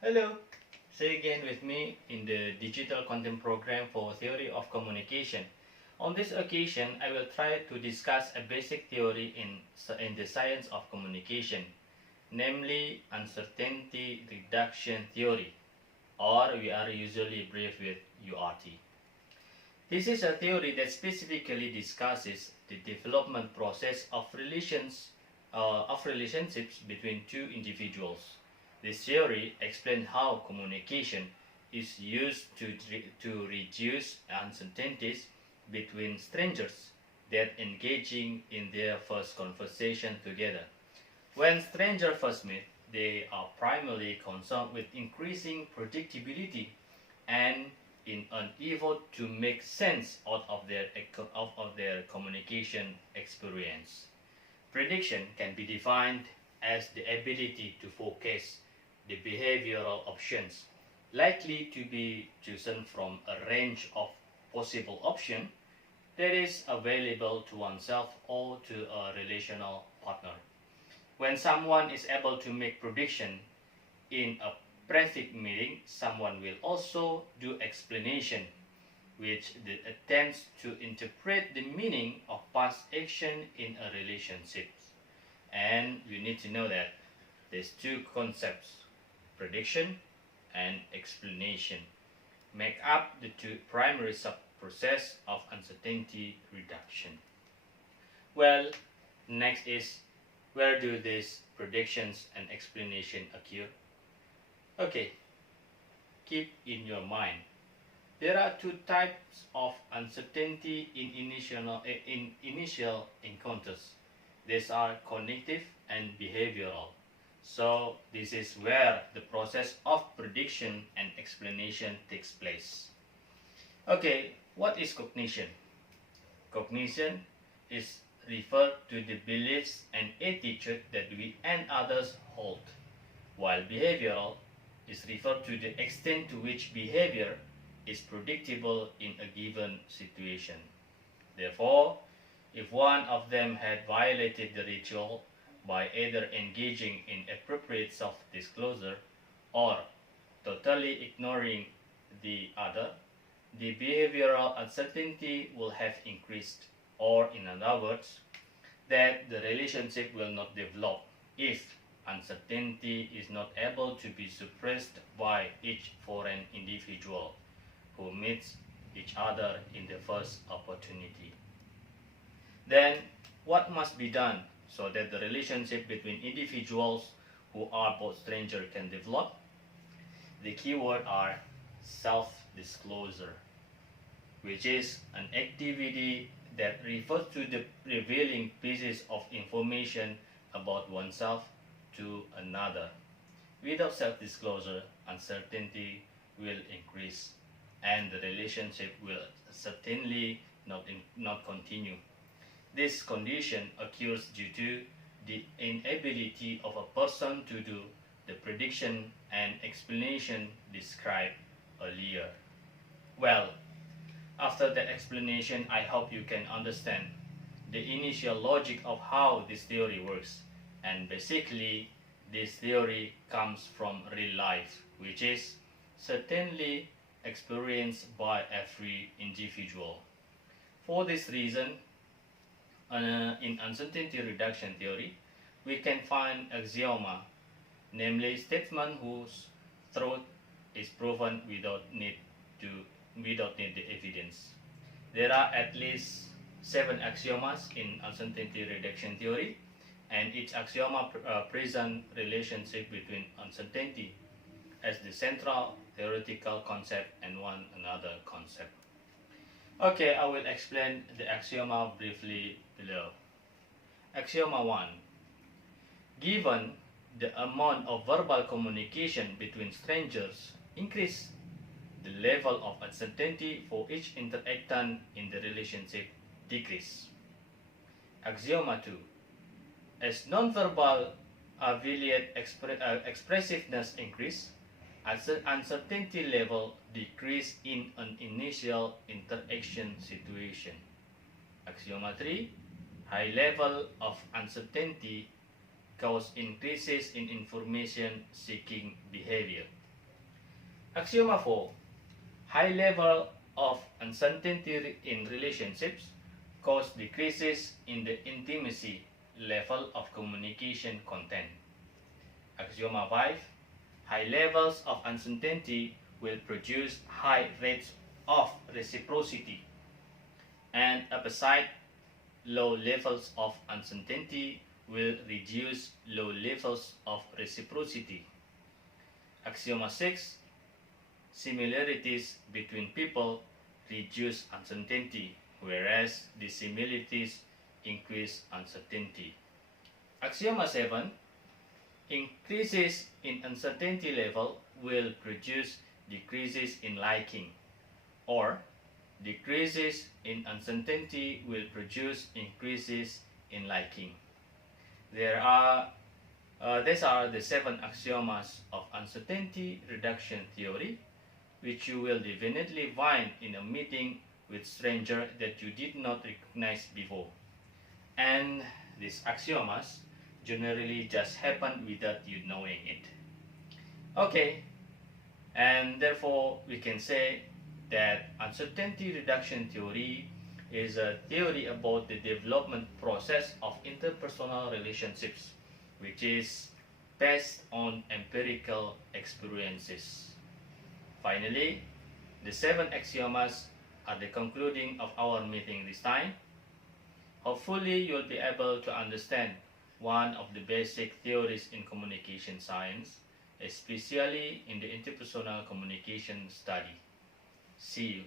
Hello, say again with me in the digital content program for theory of communication. On this occasion, I will try to discuss a basic theory in the science of communication, namely uncertainty reduction theory, or we are usually brief with URT. This is a theory that specifically discusses the development process of relationships between two individuals. This theory explains how communication is used to reduce uncertainties between strangers that engaging in their first conversation together. When strangers first meet, they are primarily concerned with increasing predictability and in an effort to make sense of their communication experience. Prediction can be defined as the ability to forecast the behavioral options likely to be chosen from a range of possible options that is available to oneself or to a relational partner. When someone is able to make prediction in a prefix meeting, someone will also do explanation, which attempts to interpret the meaning of past action in a relationship. And you need to know that these two concepts, prediction and explanation, make up the two primary sub-process of uncertainty reduction. Well, next is, where do these predictions and explanation occur? Okay, keep in your mind. There are two types of uncertainty in initial encounters. These are cognitive and behavioral. So this is where the process of prediction and explanation takes place. Okay, what is cognition? Cognition is referred to the beliefs and attitude that we and others hold, while behavioral is referred to the extent to which behavior is predictable in a given situation. Therefore, if one of them had violated the ritual by either engaging in appropriate self-disclosure or totally ignoring the other, the behavioral uncertainty will have increased, or in other words, that the relationship will not develop if uncertainty is not able to be suppressed by each foreign individual who meets each other in the first opportunity. Then, what must be done so that the relationship between individuals who are both strangers can develop? The keywords are self-disclosure, which is an activity that refers to the revealing pieces of information about oneself to another. Without self-disclosure, uncertainty will increase and the relationship will certainly not continue. This condition occurs due to the inability of a person to do the prediction and explanation described earlier. Well, after that explanation, I hope you can understand the initial logic of how this theory works. And basically, this theory comes from real life, which is certainly experienced by every individual. For this reason, in uncertainty reduction theory, we can find axioma, namely statement whose truth is proven without need the evidence. There are at least 7 axiomas in uncertainty reduction theory, and each axioma present relationship between uncertainty as the central theoretical concept and one another concept. Okay, I will explain the axioma briefly below. Axioma 1. Given the amount of verbal communication between strangers increase, the level of uncertainty for each interactant in the relationship decrease. Axioma 2. As nonverbal affiliate expressiveness increase, uncertainty level decrease in an initial interaction situation. Axioma 3. High level of uncertainty cause increases in information seeking behavior. Axioma 4. High level of uncertainty in relationships cause decreases in the intimacy level of communication content. Axioma 5. High levels of uncertainty will produce high rates of reciprocity, and opposite, low levels of uncertainty will reduce low levels of reciprocity. Axioma 6. Similarities between people reduce uncertainty, whereas dissimilarities increase uncertainty. Axioma 7. Increases in uncertainty level will produce decreases in liking, or decreases in uncertainty will produce increases in liking. These are the 7 axiomas of uncertainty reduction theory, which you will definitely find in a meeting with stranger that you did not recognize before. And these axiomas generally just happen without you knowing it. Okay, and therefore we can say that uncertainty reduction theory is a theory about the development process of interpersonal relationships, which is based on empirical experiences. Finally, the 7 axiomas are the concluding of our meeting this time. Hopefully, you'll be able to understand one of the basic theories in communication science, especially in the interpersonal communication study. See you.